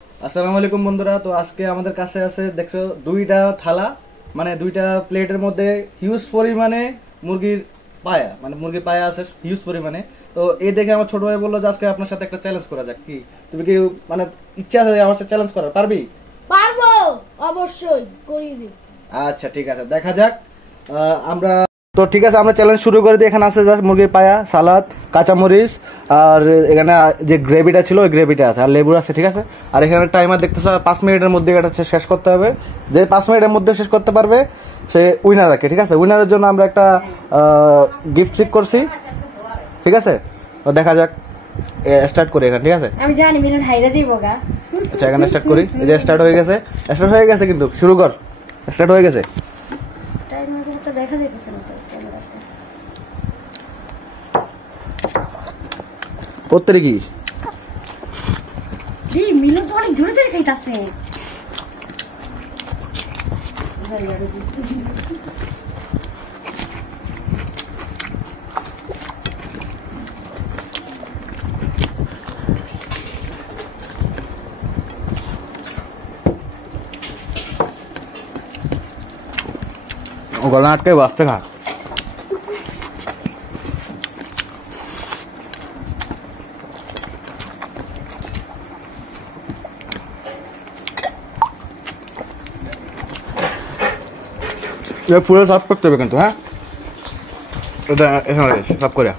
আসসালামু আলাইকুম বন্ধুরা। তো আজকে আমাদের কাছে আছে দেখছো দুইটা থালা, মানে দুইটা প্লেটের মধ্যে হিউজ পরিমাণে মুরগির পায়া, মানে মুরগির পায়া আছে হিউজ পরিমাণে। তো এই দেখে আমার ছোট ভাই বললো যে আজকে আপনার সাথে একটা চ্যালেঞ্জ করা যাক। কি তুমি কি মানে ইচ্ছা আছে আমার সাথে চ্যালেঞ্জ করার? পারবি? পারবো, অবশ্যই করিবি। আচ্ছা ঠিক আছে, দেখা যাক। আমরা তো ঠিক আছে, আমরা চ্যালেঞ্জ শুরু করে দিই। এখানে আছে জাস্ট মুরগির পায়া, সালাদ, কাঁচামরিচ, আর এখানে যে গ্রেভিটা ছিল ওই গ্রেভিটা আছে, আর লেবু আছে। ঠিক আছে, আর এখানে টাইমার দেখতেছো 5 মিনিটের মধ্যে এটা শেষ করতে হবে। যে 5 মিনিটের মধ্যে শেষ করতে পারবে সে উইনার রাখে। ঠিক আছে, উইনারের জন্য আমরা একটা গিফট ঠিক করছি। ঠিক আছে, তো দেখা যাক, স্টার্ট করি এখানে। ঠিক আছে, আমি জানি মিলন হাইরা যাইবো গা। আচ্ছা এখানে স্টার্ট করি। এই যে স্টার্ট হয়ে গেছে, কিন্তু শুরু কর। স্টার্ট হয়ে গেছে। টাইমার তো দেখা যাইতেছে না তো ক্যামেরাতে। প্রত্যেকে কি এই মিলন তো অনেক জোরে জোরে খাইতাছে। গলা আটকে বাঁচতে খা। ফুলে সাফ করতে হবে কিন্তু। হ্যাঁ, এটা এখানে সাফ করে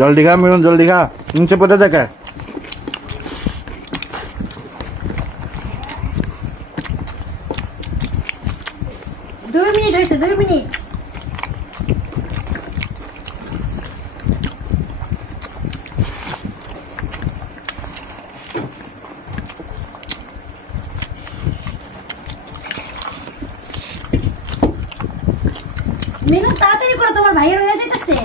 जल्दी खा मिलन, जल्दी खा, नीचे पड़े जाके। দুই মিনিট হয়েছে, 2 মিনিট। মিলন তাড়াতাড়ি করো, তোমার ভাইয়ের হয়ে যাইতেছে।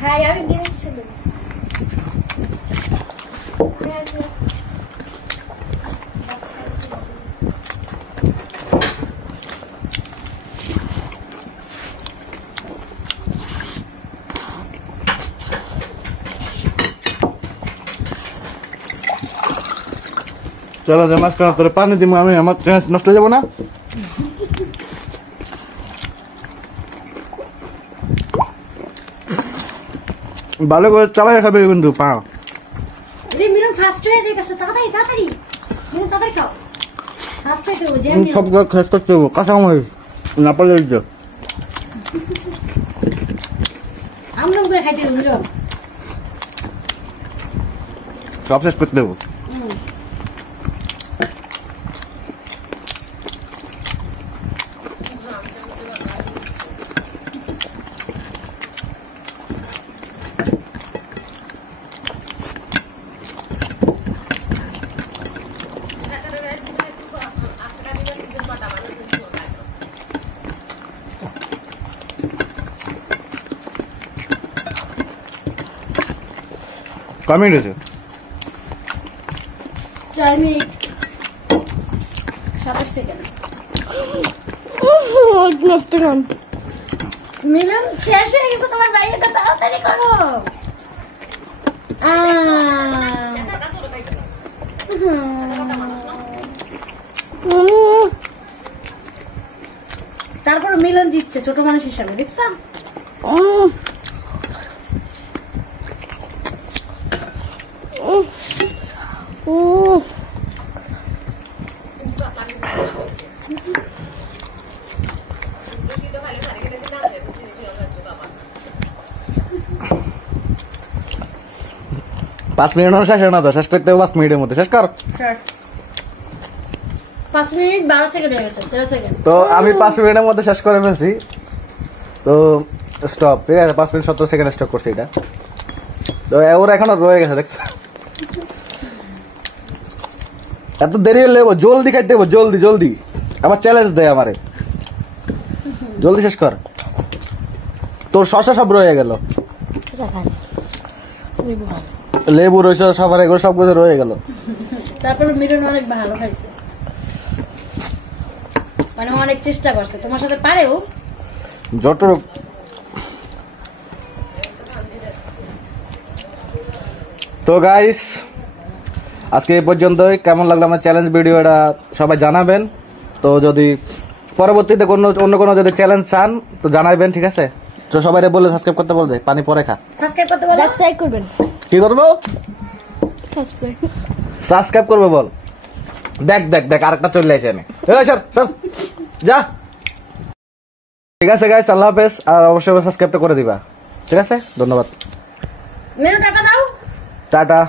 খাই আমি গেলে শুধু चलो जमा कर, তোরে পানি দিমু আমি, আমার চ্যান্স নষ্ট হয়ে যাব না। ভালো করে চালাই খাবে কিন্তু পাও। রে মিলন ফাস্ট হয়ে যাইতেছে, তাড়াতাড়ি তাড়াতাড়ি মিলন তাড়াতাড়ি খাও, ফাস্ট হয়ে যাও। জ্যাম সব শেষ করতে হবে, কাঁচামরিচ না পারলে দিও। আমলম করে খাইতে হবে মিলন, সব শেষ করতে হবে। কমিট হয়েছে 4 মিনিট 27 সেকেন্ড। নষ্ট কর। মিলন শেষ হয়ে গেছে, তোমার বাইরেটা তাড়াতাড়ি করো। তারপর মিলন জিতছে ছোট মানুষ হিসাবে, দেখছ? পাঁচ মিনিট শেষ হয় না তো, শেষ করতে হবে 5 মিনিটের মধ্যে। শেষ কর। 5 মিনিট 12 সেকেন্ড হয়ে গেছে, 13 সেকেন্ড। তো আমি 5 মিনিটের মধ্যে শেষ করে ফেলছি। তো স্টপ, ঠিক আছে? 5 মিনিট 17 সেকেন্ড স্টপ করছি এটা। তো ওরা এখনো রয়ে গেছে, দেখছো? এত দেরি হলে জলদি খাইতে হবে, জলদি জলদি। আবার চ্যালেঞ্জ দেয় আমারে, জলদি শেষ কর। তোর শশা সব রয়ে গেল, লেবু রয়েছে সবার, এগুলো সবগুলো রয়ে গেল। তারপর মিলন অনেক ভালো খাইছে, মানে অনেক চেষ্টা করছে, তোমার সাথে পারেও যত। তো গাইস, আজকে এই পর্যন্তই। কেমন লাগলো আমার চ্যালেঞ্জ ভিডিওটা সবাই জানাবেন। তো যদি পরবর্তীতে অন্য কোনো যদি চ্যালেঞ্জ চান তো জানাবেন, ঠিক আছে? তো সবাই বলে সাবস্ক্রাইব করতে বলবে, পানি পরে খা। সাবস্ক্রাইব করতে বলো, সাবস্ক্রাইব করবেন। কি করবো? সাবস্ক্রাইব করবে বল। দেখ দেখ দেখ, আরেকটা চলে আসে এনে। যা, ঠিক আছে গাইস, আল্লাহ হাফেজ। আর অবশ্যই সাবস্ক্রাইবটা করে দিবা, ঠিক আছে? ধন্যবাদ। মেনু টাকা দাও, টাটা।